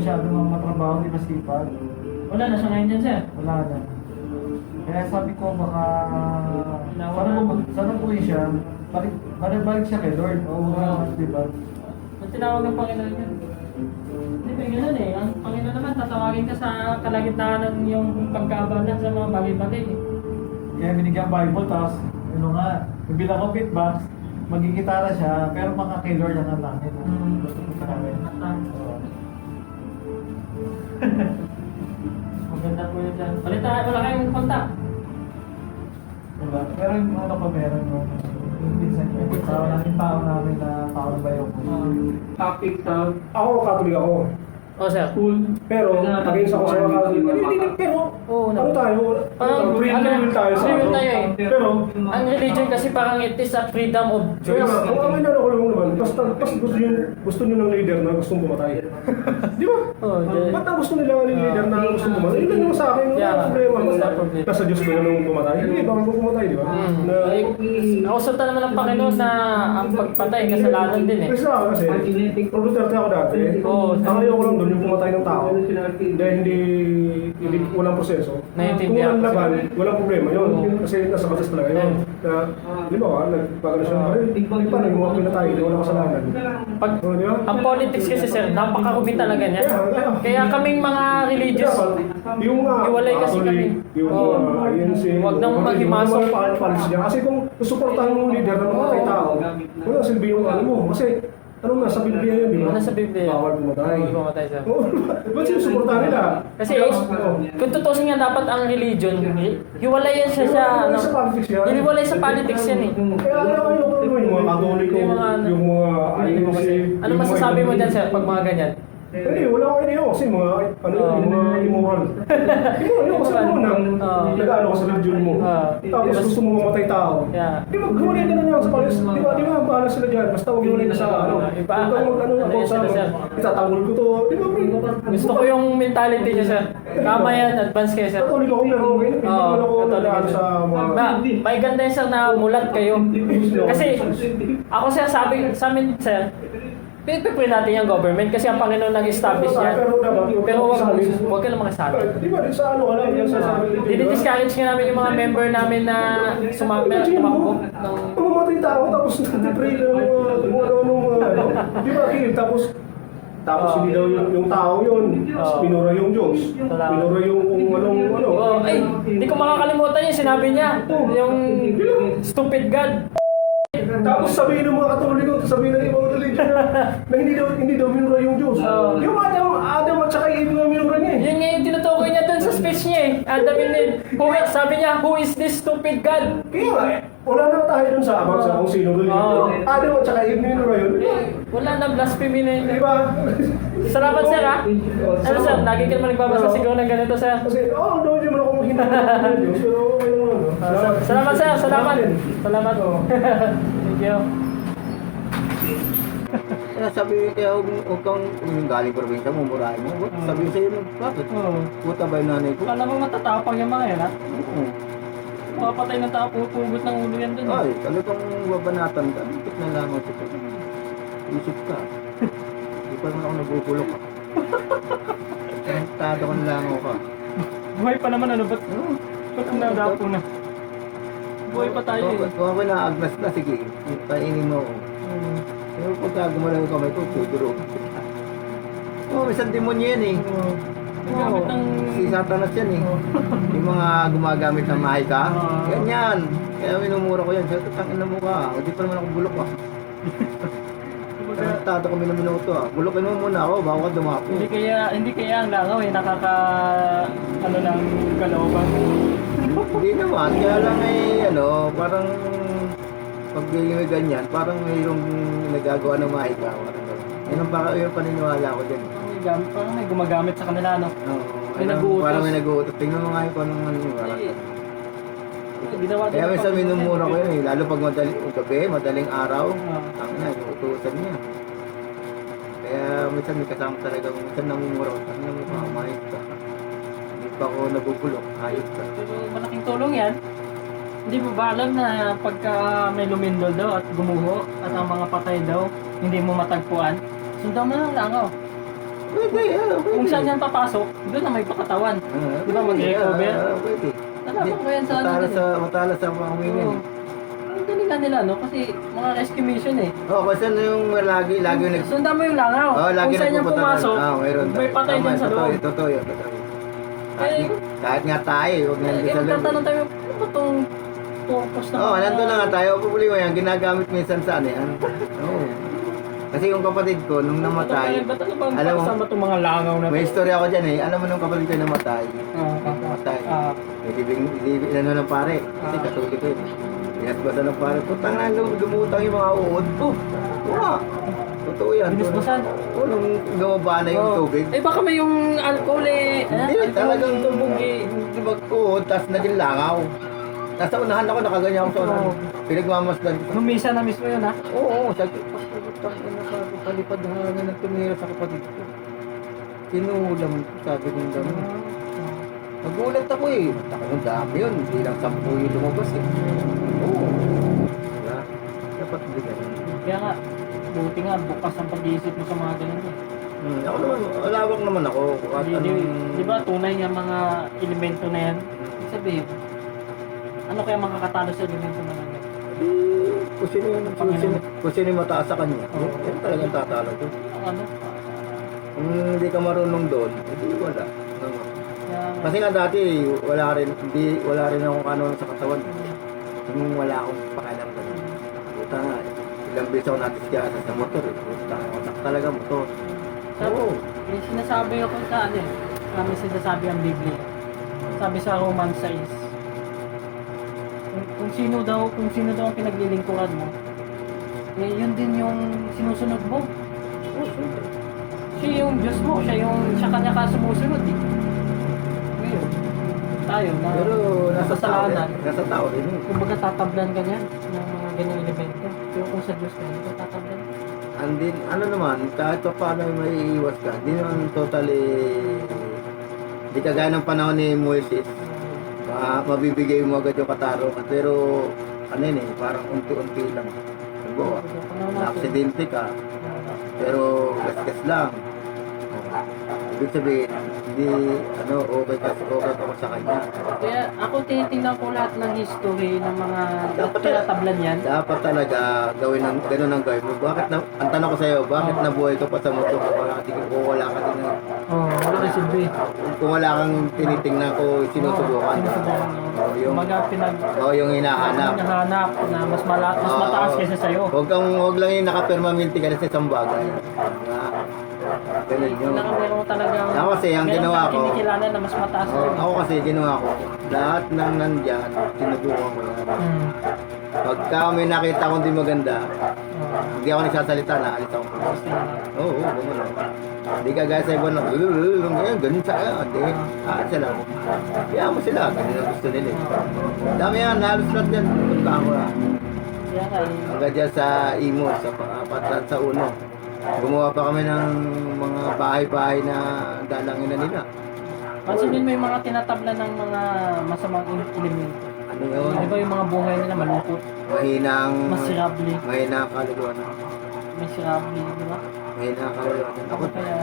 masyadong matrabaho, di masipag. Wala na siya ngayon dyan, sir. Wala na. Kaya sabi ko baka sana po siya, balik siya kay Lord. Oo, di ba? Ang tinawag ng Panginoon yun. Hindi ba ganun eh. Ang Panginoon naman, tatawagin ka sa kalagitnaan ng iyong pagkabalan sa mga bagay-bagay eh. Kaya binigyan Bible, tapos ano nga, bilang ko beatbox, magigitara siya, pero mga kay Lord ang langit. Gusto ko sa namin. Maganda po yun dyan. Balita, wala kayong kontak. Diba? Pero yung ano pa meron yung minsan yung tao namin na tao na bayo ko. Topic sa... Ako, Catholic ako. Oh, sir. School. Pero, against ako sa mga Catholic. Hindi, pero, Oo, ano tayo? Free will tayo sa free will ano. tayo eh. Pero, Ang religion kasi parang it is a freedom of kaya choice. nga, kung ang inano ko lang naman, basta gusto nyo ng leader na gustong pumatay. Di ba? Oh, Ba't ang gusto nila ng leader na gustong pumatay? Yun lang naman sa akin, wala Yeah. akong problema. Wala Basta, problema. nasa Diyos ba naman pumatay? Hindi, baka kung pumatay, di ba? Na, Nausultan naman ng Panginoon na ang pagpatay kasalanan din eh. kasi ako kasi, pro Duterte ako dati. Oo. Ang ayaw ko lang doon yung pumatay ng tao. Dahil hindi walang proseso. Kung Naiintindihan walang ko. laban, walang problema yun. Kasi nasa batas talaga yun. Na, di ba ka, nagpagano siya, paano yung mga pinatay, hindi wala kasalanan. Pag, Oh, di ba? ang politics kasi sir, napakarubi talaga niya. Kaya kaming mga religious, Yung mga Iwalay kasi Catholic, kami. yung Oo. mga INC, Huwag nang maghimasok. palis niya. Kasi kung susuportahan mo yung leader na mamatay tao, wala silbi yung ano mo. Kasi, ano nasa Biblia yun, di ba? Nasa Biblia. Bawal pumatay. Bawal pumatay, sir. Oo, ba't sinusuportahan nila? Kasi Oo. kung tutusin nga dapat ang religion, hiwalay yan siya sa ano. Sa politics yan. Hiwalay sa politics yan eh. Kaya ano yung mga Katoliko, Yung mga ano. yung mga INC. Ano yung mga masasabi mo iba- dyan sir pag mga ganyan? Hindi, wala akong idea kasi mga, ano yun, yung mga immoral. Yung kasi mo nang nag-ano ka sa religion mo. Tapos gusto mo mamatay tao. Yeah. Di ba, gawin ka na niya sa palis. Di ba, bahala sila dyan. Basta huwag gawin ka sa ano. Iba, Huwag kang ano ano ako yun sa sila, sir? itatangol ko to. Di ba, pre? Gusto ko yung mentality niya sir. Tama yan, advance kayo sir. Katoliko ako, pero okay. Hindi Oo, naman ako Katoliko nag sir. sa mga... May ganda yun sir na mulat kayo. Kasi ako sir sabi sa amin sir, pinipipray natin yung government kasi ang Panginoon nag-establish yan. Pero huwag ka lang makasabi. Di ba, sa ano ka lang, yan sa sabi. Dini-discourage nga namin yung mga member namin na tumakbo ng... Pumamatay tao, tapos nag-pray na kung ano. Di ba, Kim? Tapos hindi daw yung tao yun. Pinura yung Diyos. Pinura yung kung anong ano. Oh, ay, hindi ko makakalimutan yung sinabi niya. Yung stupid God. Tapos sabihin ng mga Katoliko, sabihin ng ibang religion na hindi daw minura yung Diyos. Yung Adam at saka Eve na minura niya eh. Yun nga yung tinutukoy niya dun sa speech niya eh. Adam and Eve. Sabi niya, who is this stupid God? Kaya nga eh, wala na tayo dun sa abang sa kung sino religion. Adam at saka Eve minura yun. Wala na, blasphemy na yun. Di ba? Salamat sir ha. Ano sir, lagi ka naman nagbabasa siguro ng ganito sir. Kasi, no, hindi mo na ako maghintay ng Diyos. Pero okay naman. Salamat sir, salamat. Salamat. Thank you. Kaya sabi, kaya huwag kang galing probinsya, mumurahin mo. Sabi sa'yo, bakit? Oo. Puta ba yung nanay ko? Kala mo matatapang yung mga yan ha? Oo. Makapatay ng tao, pupugot ng ulo yan dun. Ay, talagang babanatan ka. Bakit na lang ako ito? Isip ka. Hindi pa naman ako nabubulok. Tado ka na lang ako ka. Buhay pa naman ano, ba't ang nadapo na? Buhay pa tayo eh. Kung ako na-agnas na, sige, kainin mo ako. Pero pagka gumalaw yung kamay ko, tuturo. Isang demonyo yan eh. Nagamit ng... Si Satanas yan eh. Yung mga gumagamit ng mahika. Ganyan. Kaya minumura ko yan. Kaya tatangin na mo ka. O di pa naman ako bulok ah. Tato kami ng minuto ah. Bulokin mo muna ako bago ka dumapo. Hindi kaya ang langaw eh, ano ng kalooban. Hindi naman. Kaya lang parang pag may ganyan, parang mayroong nagagawa ng mahika. Yun ang paniniwala ko din. Parang may gumagamit sa kanila, no? Oo. May nag-uutos. Parang may nag-uutos. Tingnan mo nga yung kung anong maniniwala. Ginawa din Kaya ng minsan Panginoon. minumura ko yun eh. Lalo pag madaling araw. Ang utusan niya. Kaya minsan may kasama talaga. Minsan namumura ko. Ano mo mamahit ka? Hindi pa ako nabubulok. Hayop ka. Pero malaking tulong yan. Hindi mo ba alam na pagka may lumindol daw at gumuho at ang mga patay daw, hindi mo matagpuan, sundan mo ng langaw. Pwede, pwede. Kung saan yan papasok, doon na may pakatawan. Di ba mag-recover? Pwede. Nalaman ko yan sa ano Matala din sa, matala sa pangingin. Oo. Ang galingan nila, no? Kasi mga rescue mission eh. Kasi ano yung lagi yung nag... Sundan mo yung langaw. Lagi Kung saan yan nagpupunta pumasok, doon. Mayroon. may patay Tama, dyan sa totoo loob. yun, totoo yun, totoo yun. Eh, Kahit nga tayo, huwag Kaya nandun sa loob. magtatanong tayo, ano ba itong purpose na Nandun na nga tayo. Problema yan, ginagamit minsan sa ano yan. Oo. Kasi yung kapatid ko, nung namatay, Ba't ano bang alam mo, kasama itong mga langaw na may istorya ako dyan eh. Alam mo nung kapatid ko namatay, namatay. Inano ng pare, kasi katulik ko yun. Binasbasan ng pare, putang na, lumutang yung mga uod ko. Oo. Totoo yan. Binisbasan. Oo, nung gumaba na yung tubig. Eh baka may yung alcohol eh. Hindi, talagang tubog eh. Uod, tapos naging langaw. Nasa unahan ako, nakaganyan ako sa unahan. Oo. Pinagmamasdan ko. Lumisa na mismo yun ha. Oo, sabi ko, palipad hangin ng tumira sa kapatid ko. Tinulam ko, sabi ko gano'n. Nagulat ako eh. Ang dami yun, hindi lang 10 yung lumabas eh. Oo. Diba? Dapat hindi ganun. Kaya nga, buti nga bukas ang pag-iisip mo sa mga ganun eh. Ako naman, alawak naman ako. At Di ba tunay nga mga elemento na yan? Ibig sabihin, ano kaya makakatalo sa elemento na yan? Kung sino yung mataas sa kanya, Oo. yan talagang tatalo ko. Ano? Kung hindi ka marunong doon, hindi wala. Kaya, Kasi nga dati, wala rin akong kanon sa katawan. Kung wala akong pakialam ka doon. Puta nga, ilang beses ako natiskiyasa sa motor eh. Puta, wasak talaga motor. Oo. yung sinasabi ako sa ano eh, kami sinasabi ang Biblia. Sabi sa Romans 6, kung sino daw ang pinaglilingkuran mo, eh, yun din yung sinusunod mo. Siya yung Diyos mo, siya kanya ka sumusunod eh. Ngayon, tayo na Pero nasa tao rin. kasalanan, Nasa tao rin yun. kumbaga tatablan ka niyan ng mga ganyung elemento. Pero kung sa Diyos ka, hindi ka tatablan. And then, ano naman, kahit pa paano may iiwas ka, di naman totally, di kagaya ng panahon ni Moises, mabibigay mo agad yung katarungan. Pero, ano yun eh, parang unti-unti lang. Halimbawa, na-aksidente ka, pero gas-gas lang. Ibig sabihin, hindi, okay ka sa kanya. Kaya ako tinitingnan ko lahat ng history ng mga Dapat- tinatablan yan. Dapat talaga gawin ng ganun ang gawin mo. Ang tanong ko sa'yo, bakit nabuhay ka pa sa mundo kung wala ka din Wala kasi silbi. kung wala kang tinitingnan ko sinusubukan. Yung yung hinahanap. Hinahanap na mas mataas kaysa sa'yo. Huwag lang yung nakapermanente ka na sa isang bagay. Ganun yun. Meron mo talagang Ako kasi, ang ginawa ko, kinikilala na mas mataas sa'yo. ako kasi ginawa ko, lahat ng nandyan, sinubukan ko yan. Pagka may nakita akong di maganda, hindi ako nagsasalita na, alis ako. Oo, ganun lang. Hindi ka gaya sa iba na, ganun sa kaya, hindi. Sila. Kaya mo sila, ganun ang gusto nila. Dami yan, halos lahat yan. Punta ako na. Kaya nga eh. Hanggang dyan sa Imo, sa Patran sa Uno. Gumawa pa kami ng mga bahay-bahay na dalangin na nila. Pansinin mo yung mga tinatablan ng mga masamang elemento. Ano yun? Di ba yung mga buhay nila malungkot? Mahinang... Miserable. Mahinang kaluluwa na. Miserable, di ba? Mahinang kaluluwa na. Ako, Kaya